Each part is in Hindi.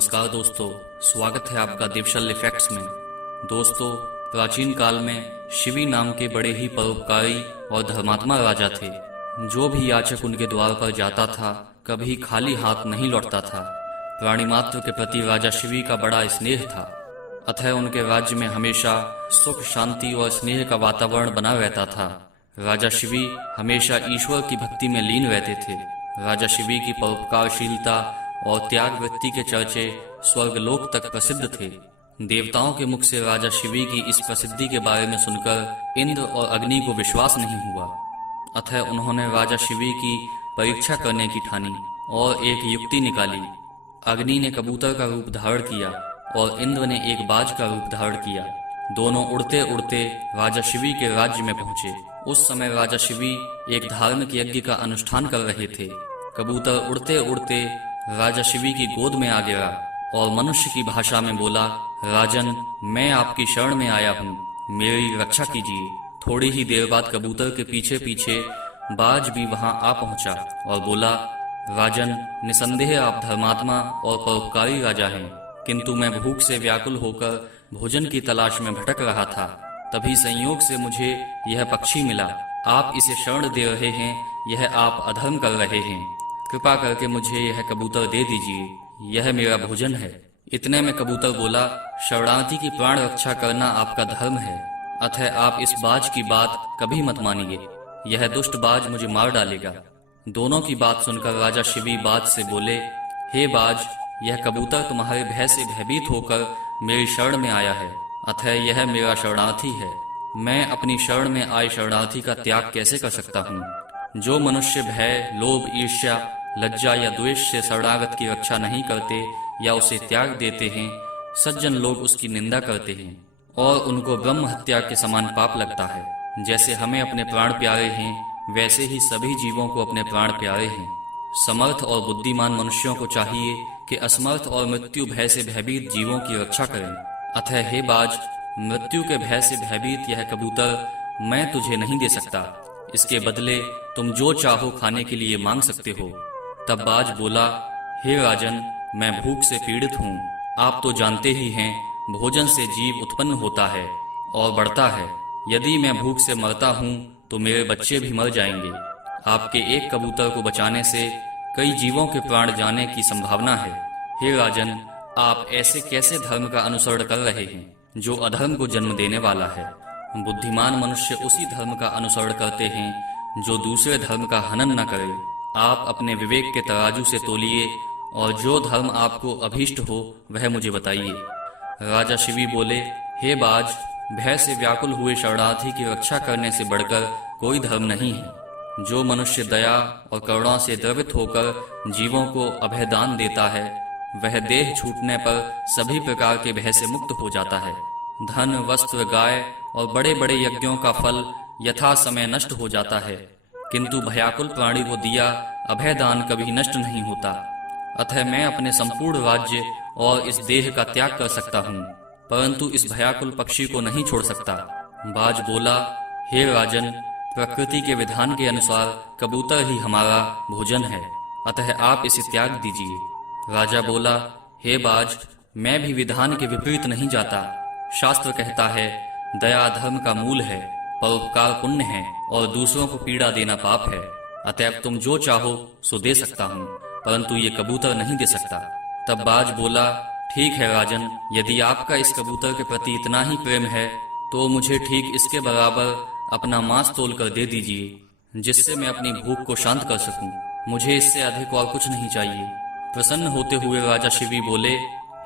नमस्कार दोस्तों, स्वागत है आपका देवशल्य फैक्ट्स में। दोस्तों, प्राचीन काल में शिवी नाम के बड़े ही परोपकारी और धर्मात्मा राजा थे। जो भी याचक उनके द्वार पर जाता था कभी खाली हाथ नहीं लौटता था। प्राणी मात्र के प्रति राजा शिवी का बड़ा स्नेह था, अतः उनके राज्य में हमेशा सुख, शांति और स्नेह का वातावरण बना रहता था। राजा शिवी हमेशा ईश्वर की भक्ति में लीन रहते थे। राजा शिवी की परोपकारशीलता और त्याग वृत्ति के चर्चे स्वर्गलोक तक प्रसिद्ध थे। देवताओं के मुख से राजा शिवी की इस प्रसिद्धि के बारे में सुनकर इंद्र और अग्नि को विश्वास नहीं हुआ, अतः उन्होंने राजा शिवी की परीक्षा करने की ठानी और एक युक्ति निकाली। अग्नि ने कबूतर का रूप धारण किया और इंद्र ने एक बाज का रूप धारण किया। दोनों उड़ते उड़ते राजा शिवी के राज्य में पहुंचे। उस समय राजा शिवी एक धार्मिक यज्ञ का अनुष्ठान कर रहे थे। कबूतर उड़ते उड़ते राजा शिवी की गोद में आ गिरा और मनुष्य की भाषा में बोला, राजन, मैं आपकी शरण में आया हूँ, मेरी रक्षा कीजिए। थोड़ी ही देर बाद कबूतर के पीछे पीछे बाज भी वहां आ पहुंचा और बोला, राजन, निसंदेह आप धर्मात्मा और परोपकारी राजा हैं, किंतु मैं भूख से व्याकुल होकर भोजन की तलाश में भटक रहा था। तभी संयोग से मुझे यह पक्षी मिला। आप इसे शरण दे रहे हैं, यह आप अधर्म कर रहे हैं। कृपा करके मुझे यह कबूतर दे दीजिए, यह मेरा भोजन है। इतने में कबूतर बोला, शरणार्थी की प्राण रक्षा करना आपका धर्म है, अतः आप इस बाज की बात कभी मत मानिए, यह दुष्ट बाज मुझे मार डालेगा। दोनों की बात सुनकर राजा शिवी बाज से बोले, हे बाज, यह कबूतर तुम्हारे भय से भयभीत होकर मेरी शरण में आया है, अतः यह मेरा शरणार्थी है। मैं अपनी शरण में आए शरणार्थी का त्याग कैसे कर सकता हूँ? जो मनुष्य भय, लोभ, ईर्ष्या, लज्जा या द्वेष से शरणागत की रक्षा नहीं करते या उसे त्याग देते हैं, सज्जन लोग उसकी निंदा करते हैं और उनको ब्रह्म हत्या के समान पाप लगता है। जैसे हमें अपने प्राण प्यारे हैं, वैसे ही सभी जीवों को अपने प्राण प्यारे हैं। समर्थ और बुद्धिमान मनुष्यों को चाहिए कि असमर्थ और मृत्यु भय से भयभीत जीवों की रक्षा करें। अतः हे बाज, मृत्यु के भय से भयभीत यह कबूतर मैं तुझे नहीं दे सकता, इसके बदले तुम जो चाहो खाने के लिए मांग सकते हो। तब बाज बोला, हे राजन, मैं भूख से पीड़ित हूँ। आप तो जानते ही हैं, भोजन से जीव उत्पन्न होता है और बढ़ता है। यदि मैं भूख से मरता हूँ तो मेरे बच्चे भी मर जाएंगे। आपके एक कबूतर को बचाने से कई जीवों के प्राण जाने की संभावना है। हे राजन, आप ऐसे कैसे धर्म का अनुसरण कर रहे हैं जो अधर्म को जन्म देने वाला है? बुद्धिमान मनुष्य उसी धर्म का अनुसरण करते हैं जो दूसरे धर्म का हनन न करे। आप अपने विवेक के तराजू से तोलिए और जो धर्म आपको अभीष्ट हो वह मुझे बताइए। राजा शिवी बोले, हे बाज, भय से व्याकुल हुए शरणार्थी की रक्षा करने से बढ़कर कोई धर्म नहीं है। जो मनुष्य दया और करुणा से द्रवित होकर जीवों को अभयदान देता है, वह देह छूटने पर सभी प्रकार के भय से मुक्त हो जाता है। धन, वस्त्र, गाय और बड़े बड़े यज्ञों का फल यथा समय नष्ट हो जाता है, किंतु भयाकुल प्राणी को दिया अभयदान कभी नष्ट नहीं होता। अतः मैं अपने संपूर्ण राज्य और इस देह का त्याग कर सकता हूँ, परंतु इस भयाकुल पक्षी को नहीं छोड़ सकता। बाज बोला, हे राजन, प्रकृति के विधान के अनुसार कबूतर ही हमारा भोजन है, अतः आप इसे त्याग दीजिए। राजा बोला, हे बाज, मैं भी विधान के विपरीत नहीं जाता। शास्त्र कहता है, दया धर्म का मूल है, परोपकार पुण्य है और दूसरों को पीड़ा देना पाप है। अतएव तुम जो चाहो सो दे सकता हूँ, परंतु ये कबूतर नहीं दे सकता। तब बाज बोला, ठीक है राजन, यदि आपका इस कबूतर के प्रति इतना ही प्रेम है तो मुझे ठीक इसके बराबर अपना मांस तोल कर दे दीजिए, जिससे मैं अपनी भूख को शांत कर सकूं। मुझे इससे अधिक और कुछ नहीं चाहिए। प्रसन्न होते हुए राजा शिवी बोले,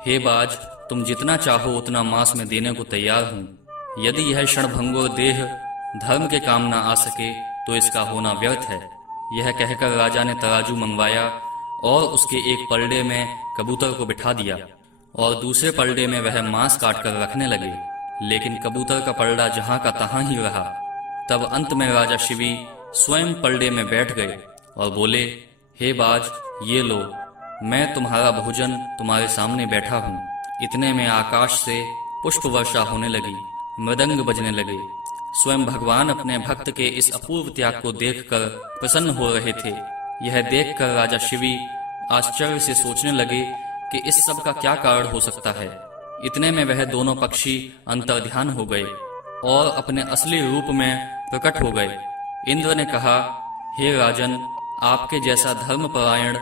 हे बाज, तुम जितना चाहो उतना मांस में देने को तैयार हूँ। यदि यह क्षणभंगुर देह धर्म के काम न आ सके तो इसका होना व्यर्थ है। यह कहकर राजा ने तराजू मंगवाया और उसके एक पलड़े में कबूतर को बिठा दिया और दूसरे पलड़े में वह मांस काट कर रखने लगे, लेकिन कबूतर का पलड़ा जहां का तहां ही रहा। तब अंत में राजा शिवी स्वयं पलड़े में बैठ गए और बोले, हे बाज, ये लो, मैं तुम्हारा भोजन तुम्हारे सामने बैठा हूँ। इतने में आकाश से पुष्प वर्षा होने लगी, मृदंग बजने लगे। स्वयं भगवान अपने भक्त के इस अपूर्व त्याग को देखकर प्रसन्न हो रहे थे। यह देखकर राजा शिवी आश्चर्य से सोचने लगे कि इस सब का क्या कारण हो सकता है। इतने में वह दोनों पक्षी अंतर्ध्यान हो गए और अपने असली रूप में प्रकट हो गए। इंद्र ने कहा, हे राजन, आपके जैसा धर्मपरायण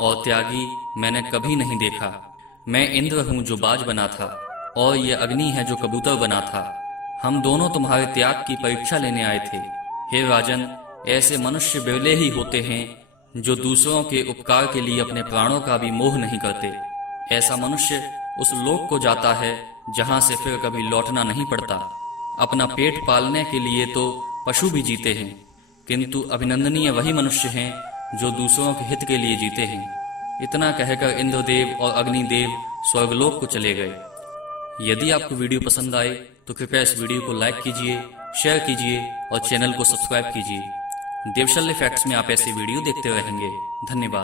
और त्यागी मैंने कभी नहीं देखा। मैं इंद्र हूँ जो बाज बना था, और ये अग्नि है जो कबूतर बना था। हम दोनों तुम्हारे त्याग की परीक्षा लेने आए थे। हे राजन, ऐसे मनुष्य बिरले ही होते हैं जो दूसरों के उपकार के लिए अपने प्राणों का भी मोह नहीं करते। ऐसा मनुष्य उस लोक को जाता है जहां से फिर कभी लौटना नहीं पड़ता। अपना पेट पालने के लिए तो पशु भी जीते हैं, किंतु अभिनंदनीय वही मनुष्य हैं जो दूसरों के हित के लिए जीते हैं। इतना कहकर इंद्रदेव और अग्निदेव स्वर्गलोक को चले गए। यदि आपको वीडियो पसंद आए तो कृपया इस वीडियो को लाइक कीजिए, शेयर कीजिए और चैनल को सब्सक्राइब कीजिए। देवशल्य फैक्ट्स में आप ऐसे वीडियो देखते रहेंगे। धन्यवाद।